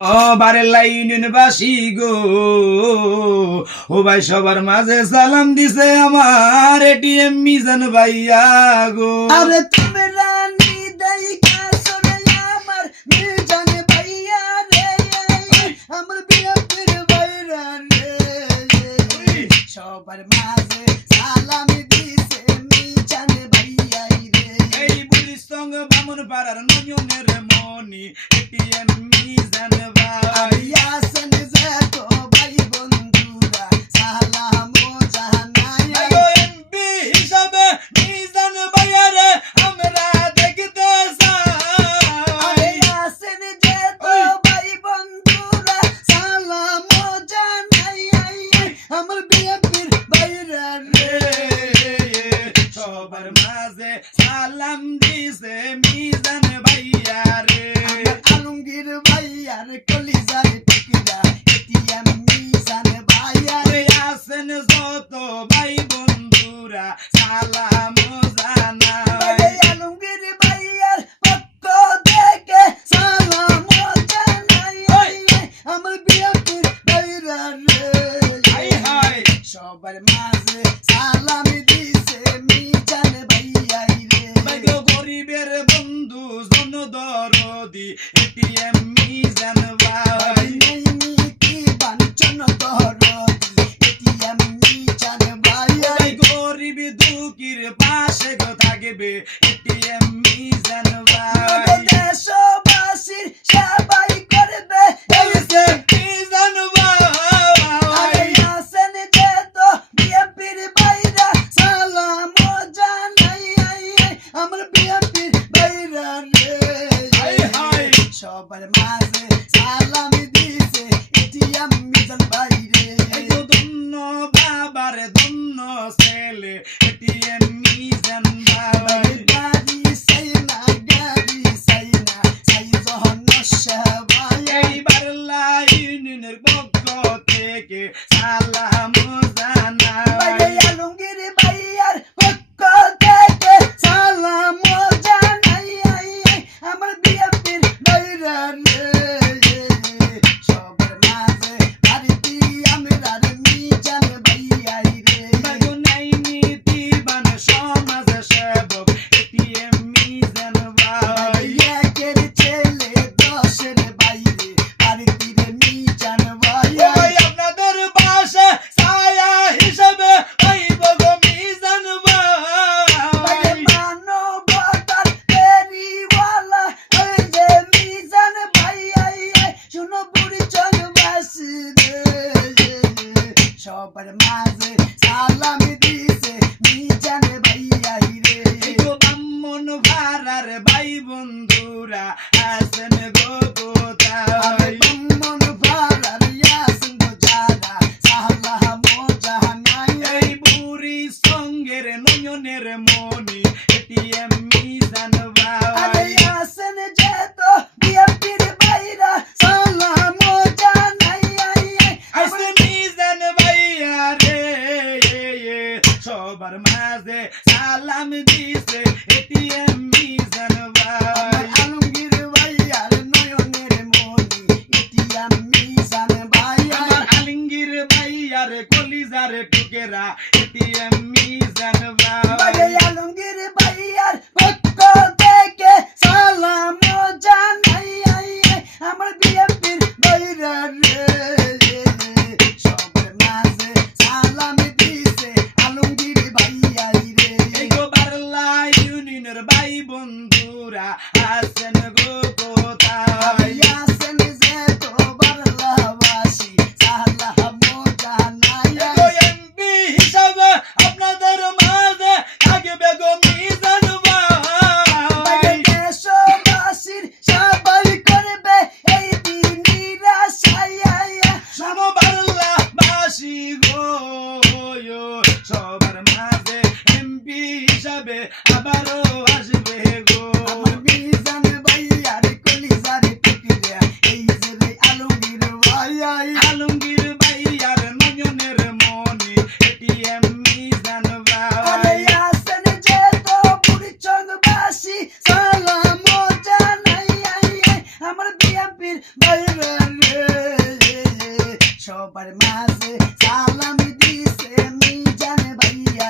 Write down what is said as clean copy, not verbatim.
ও বারেলা ইউনিয়নবাসী গো, ও ভাই সবার মাঝে সালাম দিছে আমার এটিএম মিজান ভাইয়া গো। আরে তুমি রানী দেইখা সরে আমার মিজান ভাইয়া রে, আমার বিয়াপের বাইরা রে, সবার মাঝে সালাম দিছে মিজান ভাইয়া রে। এই বুড়ির সঙ্গে বামন পাড়ার নয়নের মনি এটিএম মিজান ভাই। আসেন যে তো ভাই বন্ধুরা সালাম জানাই। এমপি হিসাবে মিজান ভাইয়া রে আমরা দেখতে চাই। আসেন যে তো ভাই বন্ধুরা সালাম জানাই, আমার বিয়াপের বাইরা রে, সবার মাঝে সালাম দিছে মিজান ভাইয়া রে। আলমগীর ভাইয়ার কলিজার টুকরা এটিএম মিজান ভাইয়া রে। আছেন যত ভাই বন্ধুরা সালাম জানাই। আলমগীর ভাইয়ার পক্ষ থেকে সালাম জানাই, আমার বিয়াপের বাইরা রে, হাই হাই সবার মাঝে সালাম দিছে মিজান ভাইয়া রে। গরিবের বন্ধু জন দরদি এটিএম মিজান ভাই। গরিব দুঃখীর পাশে গো থাকবে এটিএম মিজান ভাই। দেশবাসীর সেবাই করবে মিজান ভাই। আসেন যে তো বিয়াপের বাইরা সালাম জানাই, আমার বিয়াপের বাইরা রে, হাই হাই সবার মাঝে সালাম দিছে এটিএম মিজান ভাই রে। ধন্য বাবার ধন্য ছেলে এটিএম মিজান ভাই। গাড়ি সাইনা গাড়ি সাইনা সাই জহন সবাই, এইবার লাইনের পক্ষ থেকে সালাম জানাই। আলমগীর ভাইয়ার পক্ষ থেকে সালাম জানাই, আমার বিয়াপের বাইরা রে, সবার মাঝে বাড়িতে আমরা মিজান ভাইয়া রে। নাই নীতিবান সমাজ সেবক এটিএম মিজান ভাই। একের ছেলে দশের বাইরে বাড়িতে মিজান ভাইয়া। ওই আপনাদের পাশে ছায়া হিসেবে আইব গো মিজান ভাই। মানবতার ফেরিওয়ালা ওই যে মিজান ভাইয়া, শুনো বুড়ি চলবাসী রে, সবার মাঝে সালাম দিছে মিজান ভাইয়া রে। ব্রাহ্মণ ভাড়ার ভাই বন্ধুরা আছেন গো কোথায়। ব্রাহ্মণ ভাড়ার আসেন গো যারা সালাম জানাই, এই বুড়ি সঙ্গের নয়নের মনি এটিএম মিজান ভাই। আসেন যে তো বিয়াপের বাইরা সালাম জানাই, আইসে মিজান ভাইয়া রে, সবার মাঝে সালাম দিছে এটিএম মিজান ভাই। আলমগীর ভাইয়ার নয়ন রে সবার মাঝে সালাম দিছে মিজান ভাইয়া